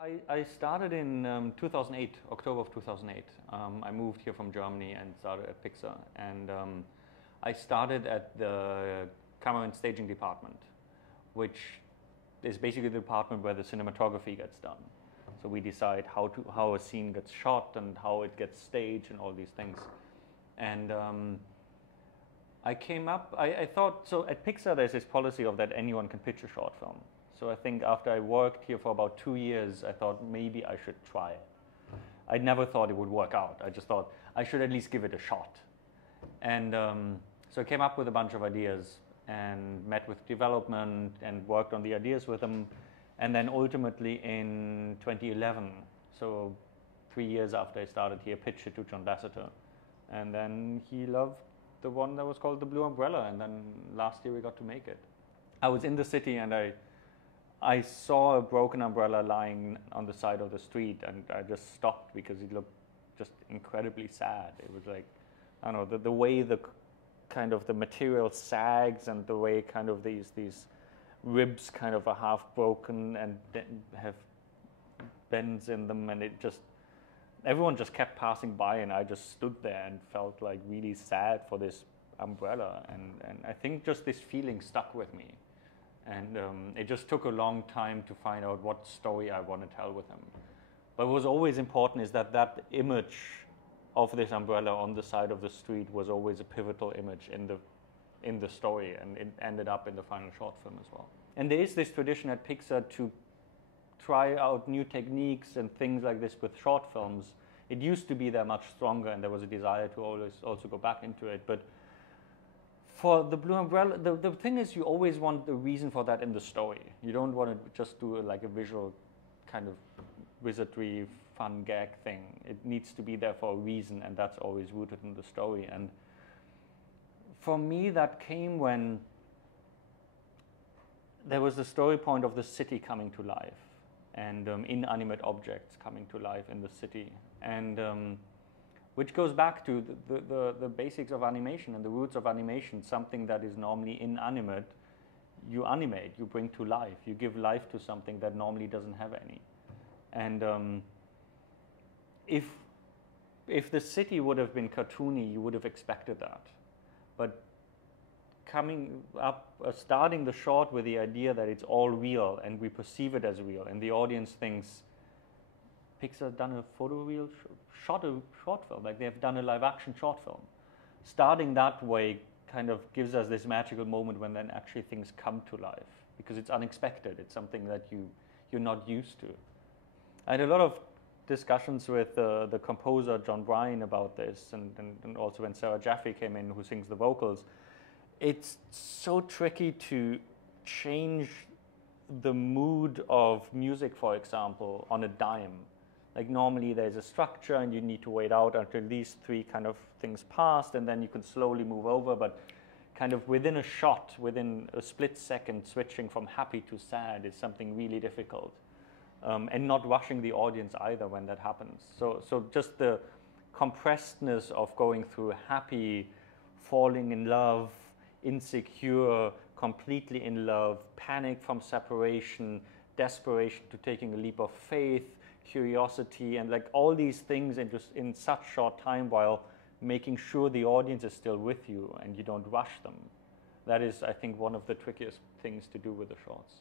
I started in 2008, October of 2008. I moved here from Germany and started at Pixar. And I started at the camera and staging department, which is basically the department where the cinematography gets done. So we decide how a scene gets shot and how it gets staged and all these things. And I came up, I thought, so at Pixar there's this policy of that anyone can pitch a short film. So I think after I worked here for about 2 years, I thought maybe I should try it. I never thought it would work out. I just thought I should at least give it a shot. And so I came up with a bunch of ideas and met with development and worked on the ideas with them. And then ultimately in 2011, so 3 years after I started here, pitched it to John Lasseter. And then he loved the one that was called The Blue Umbrella. And then last year we got to make it. I was in the city and I saw a broken umbrella lying on the side of the street, and I just stopped because it looked just incredibly sad. It was like, I don't know, the way the kind of the material sags and the way kind of these ribs kind of are half broken and have bends in them, and it just, everyone just kept passing by, and I just stood there and felt like really sad for this umbrella, and I think just this feeling stuck with me. And it just took a long time to find out what story I want to tell with him. But what was always important is that that image of this umbrella on the side of the street was always a pivotal image in the story, and it ended up in the final short film as well. And there is this tradition at Pixar to try out new techniques and things like this with short films. It used to be there much stronger, and there was a desire to always also go back into it. But for the Blue Umbrella, the thing is, you always want the reason for that in the story. You don't want to just do like a visual kind of wizardry, fun gag thing. It needs to be there for a reason, and that's always rooted in the story. And for me, that came when there was the story point of the city coming to life, and inanimate objects coming to life in the city. And which goes back to the basics of animation and the roots of animation. Something that is normally inanimate, you animate, you bring to life, you give life to something that normally doesn't have any. And if the city would have been cartoony, you would have expected that. But coming up, starting the short with the idea that it's all real and we perceive it as real, and the audience thinks, Pixar's done a photoreal short film, like they've done a live-action short film. Starting that way kind of gives us this magical moment when then actually things come to life, because it's unexpected. It's something that you're not used to. I had a lot of discussions with the composer John Bryan about this, and also when Sarah Jaffe came in, who sings the vocals. It's so tricky to change the mood of music, for example, on a dime. Like normally there's a structure and you need to wait out until these three kind of things passed, and then you can slowly move over, but kind of within a shot, within a split second, switching from happy to sad is something really difficult. And not rushing the audience either when that happens. So just the compressedness of going through happy, falling in love, insecure, completely in love, panic from separation, desperation to taking a leap of faith, curiosity, and like all these things in such short time, while making sure the audience is still with you and you don't rush them. That is, I think, one of the trickiest things to do with the shorts.